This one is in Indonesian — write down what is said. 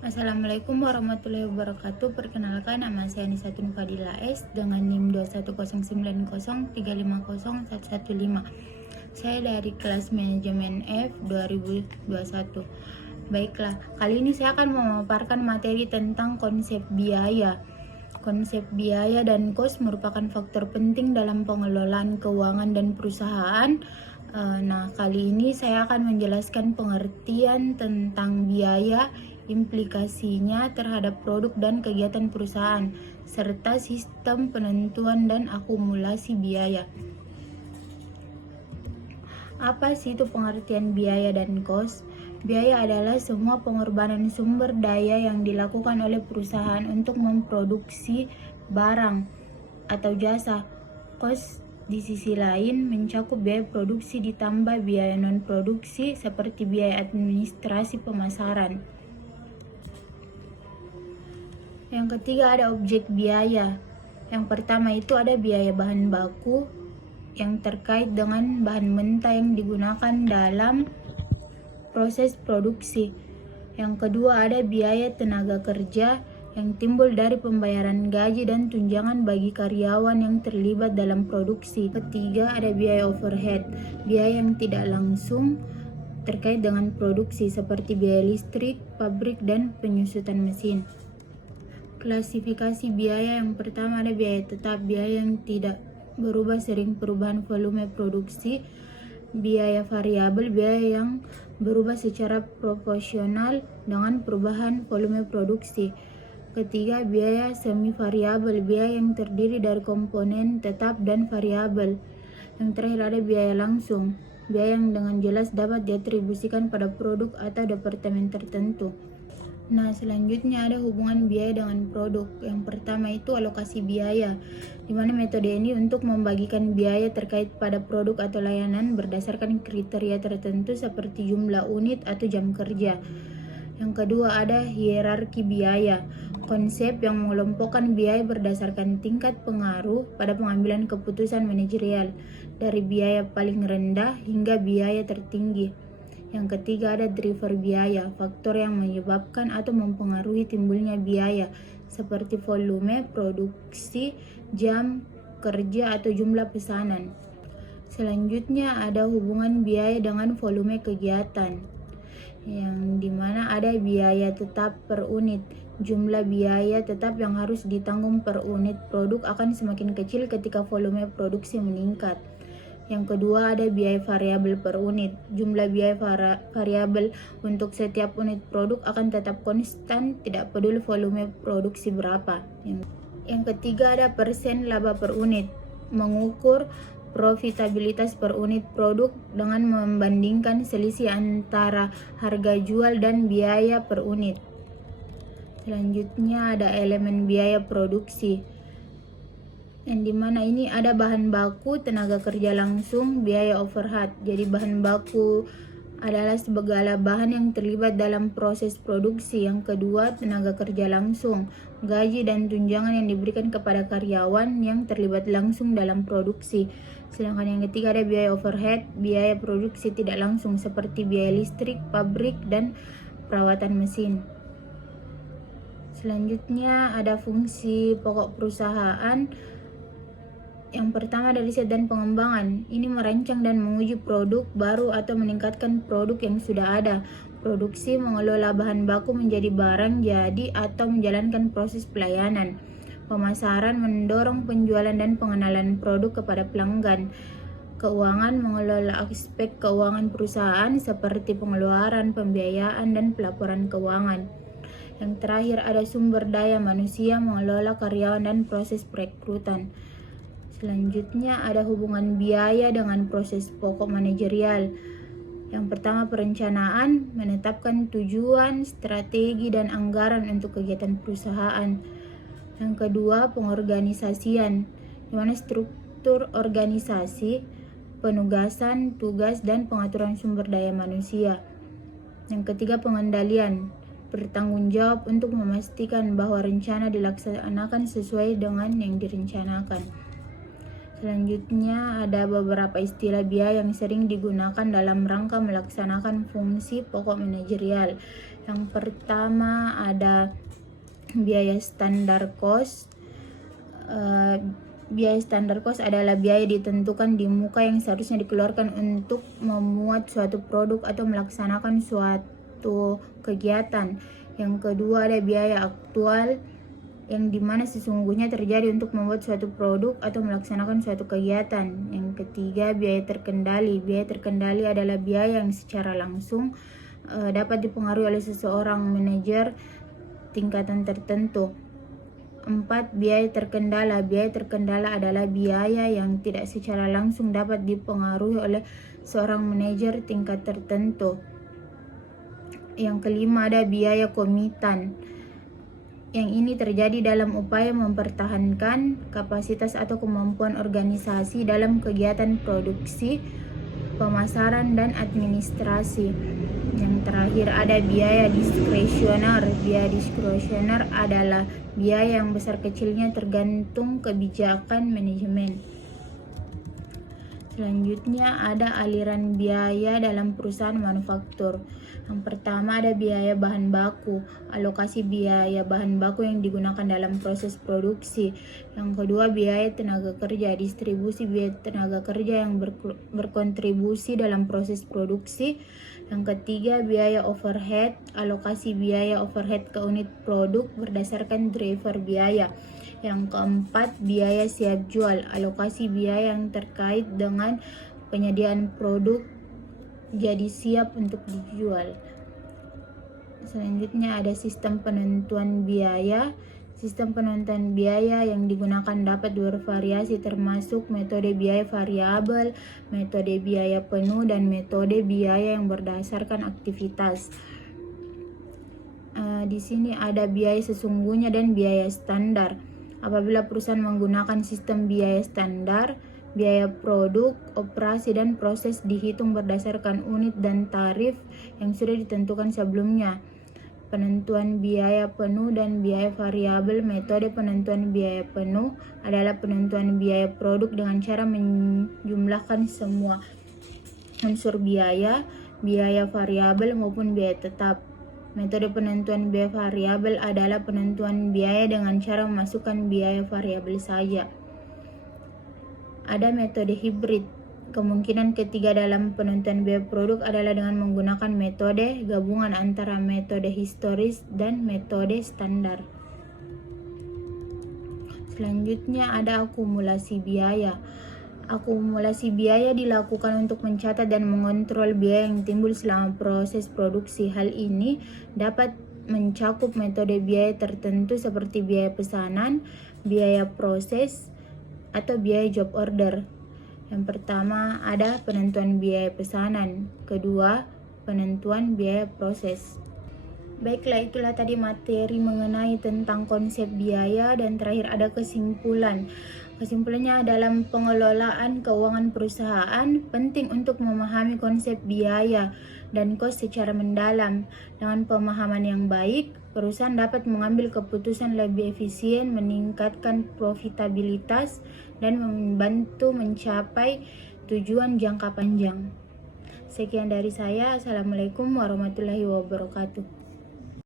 Assalamualaikum warahmatullahi wabarakatuh. Perkenalkan, nama saya Nisatun Fadila S dengan NIM 21090350115. Saya dari kelas manajemen F 2021. Baiklah, kali ini saya akan memaparkan materi tentang konsep biaya. Konsep biaya dan kos merupakan faktor penting dalam pengelolaan keuangan dan perusahaan. Kali ini saya akan menjelaskan pengertian tentang biaya, implikasinya terhadap produk dan kegiatan perusahaan, serta sistem penentuan dan akumulasi biaya. Apa sih itu pengertian biaya dan kos? Biaya adalah semua pengorbanan sumber daya yang dilakukan oleh perusahaan untuk memproduksi barang atau jasa. Kos di sisi lain mencakup biaya produksi ditambah biaya non-produksi seperti biaya administrasi pemasaran. Yang ketiga ada objek biaya. Yang pertama itu ada biaya bahan baku yang terkait dengan bahan mentah yang digunakan dalam proses produksi. Yang kedua ada biaya tenaga kerja yang timbul dari pembayaran gaji dan tunjangan bagi karyawan yang terlibat dalam produksi. Ketiga ada biaya overhead, biaya yang tidak langsung terkait dengan produksi seperti biaya listrik, pabrik, dan penyusutan mesin. Klasifikasi biaya yang pertama ada biaya tetap, biaya yang tidak berubah sering perubahan volume produksi. Biaya variabel, biaya yang berubah secara proporsional dengan perubahan volume produksi. Ketiga, biaya semi variabel, biaya yang terdiri dari komponen tetap dan variabel. Yang terakhir ada biaya langsung, biaya yang dengan jelas dapat diatribusikan pada produk atau departemen tertentu. Selanjutnya ada hubungan biaya dengan produk. Yang pertama itu alokasi biaya, di mana metode ini untuk membagikan biaya terkait pada produk atau layanan berdasarkan kriteria tertentu seperti jumlah unit atau jam kerja. Yang kedua ada hierarki biaya, konsep yang mengelompokkan biaya berdasarkan tingkat pengaruh pada pengambilan keputusan manajerial, dari biaya paling rendah hingga biaya tertinggi. Yang ketiga ada driver biaya, faktor yang menyebabkan atau mempengaruhi timbulnya biaya seperti volume produksi, jam kerja, atau jumlah pesanan. Selanjutnya ada hubungan biaya dengan volume kegiatan, yang dimana ada biaya tetap per unit. Jumlah biaya tetap yang harus ditanggung per unit produk akan semakin kecil ketika volume produksi meningkat. Yang kedua ada biaya variabel per unit. Jumlah biaya variabel untuk setiap unit produk akan tetap konstan, tidak peduli volume produksi berapa. Yang ketiga ada persen laba per unit, mengukur profitabilitas per unit produk dengan membandingkan selisih antara harga jual dan biaya per unit. Selanjutnya ada elemen biaya produksi, yang dimana ini ada bahan baku, tenaga kerja langsung, biaya overhead. Jadi bahan baku adalah segala bahan yang terlibat dalam proses produksi. Yang kedua tenaga kerja langsung, gaji dan tunjangan yang diberikan kepada karyawan yang terlibat langsung dalam produksi. Sedangkan yang ketiga ada biaya overhead, biaya produksi tidak langsung seperti biaya listrik, pabrik, dan perawatan mesin. Selanjutnya ada fungsi pokok perusahaan. Yang pertama ada riset dan pengembangan. Ini merancang dan menguji produk baru atau meningkatkan produk yang sudah ada. Produksi mengelola bahan baku menjadi barang jadi atau menjalankan proses pelayanan. Pemasaran mendorong penjualan dan pengenalan produk kepada pelanggan. Keuangan mengelola aspek keuangan perusahaan seperti pengeluaran, pembiayaan, dan pelaporan keuangan. Yang terakhir ada sumber daya manusia, mengelola karyawan dan proses perekrutan. Selanjutnya ada hubungan biaya dengan proses pokok manajerial. Yang pertama perencanaan, menetapkan tujuan, strategi, dan anggaran untuk kegiatan perusahaan. Yang kedua pengorganisasian, di mana struktur organisasi, penugasan, tugas, dan pengaturan sumber daya manusia. Yang ketiga pengendalian, bertanggung jawab untuk memastikan bahwa rencana dilaksanakan sesuai dengan yang direncanakan. Selanjutnya ada beberapa istilah biaya yang sering digunakan dalam rangka melaksanakan fungsi pokok manajerial. Yang pertama ada biaya standar cost. Biaya standar cost adalah biaya ditentukan di muka yang seharusnya dikeluarkan untuk memuat suatu produk atau melaksanakan suatu kegiatan. Yang kedua ada biaya aktual, yang dimana sesungguhnya terjadi untuk membuat suatu produk atau melaksanakan suatu kegiatan. Yang ketiga biaya terkendali. Biaya terkendali adalah biaya yang secara langsung dapat dipengaruhi oleh seseorang manajer tingkatan tertentu. 4. Biaya terkendala. Biaya terkendala adalah biaya yang tidak secara langsung dapat dipengaruhi oleh seorang manajer tingkat tertentu. Yang kelima ada biaya komitan. Yang ini terjadi dalam upaya mempertahankan kapasitas atau kemampuan organisasi dalam kegiatan produksi, pemasaran, dan administrasi. Yang terakhir ada biaya diskresioner. Biaya diskresioner adalah biaya yang besar kecilnya tergantung kebijakan manajemen. Selanjutnya ada aliran biaya dalam perusahaan manufaktur. Yang pertama ada biaya bahan baku, alokasi biaya bahan baku yang digunakan dalam proses produksi. Yang kedua biaya tenaga kerja, distribusi biaya tenaga kerja yang berkontribusi dalam proses produksi. Yang ketiga biaya overhead, alokasi biaya overhead ke unit produk berdasarkan driver biaya. Yang keempat biaya siap jual, alokasi biaya yang terkait dengan penyediaan produk jadi siap untuk dijual. Selanjutnya ada sistem penentuan biaya. Sistem penentuan biaya yang digunakan dapat bervariasi termasuk metode biaya variabel, metode biaya penuh, dan metode biaya yang berdasarkan aktivitas. Di sini ada biaya sesungguhnya dan biaya standar. Apabila perusahaan menggunakan sistem biaya standar, biaya produk, operasi, dan proses dihitung berdasarkan unit dan tarif yang sudah ditentukan sebelumnya. Penentuan biaya penuh dan biaya variabel. Metode penentuan biaya penuh adalah penentuan biaya produk dengan cara menjumlahkan semua unsur biaya, biaya variabel maupun biaya tetap. Metode penentuan biaya variabel adalah penentuan biaya dengan cara memasukkan biaya variabel saja. Ada metode hibrid. Kemungkinan ketiga dalam penentuan biaya produk adalah dengan menggunakan metode gabungan antara metode historis dan metode standar. Selanjutnya ada akumulasi biaya. Akumulasi biaya dilakukan untuk mencatat dan mengontrol biaya yang timbul selama proses produksi. Hal ini dapat mencakup metode biaya tertentu seperti biaya pesanan, biaya proses, atau biaya job order. Yang pertama ada penentuan biaya pesanan, kedua penentuan biaya proses. Baiklah, itulah tadi materi mengenai tentang konsep biaya, dan terakhir ada kesimpulan. Kesimpulannya, dalam pengelolaan keuangan perusahaan penting untuk memahami konsep biaya dan kos secara mendalam. Dengan pemahaman yang baik, perusahaan dapat mengambil keputusan lebih efisien, meningkatkan profitabilitas, dan membantu mencapai tujuan jangka panjang. Sekian dari saya. Assalamualaikum warahmatullahi wabarakatuh.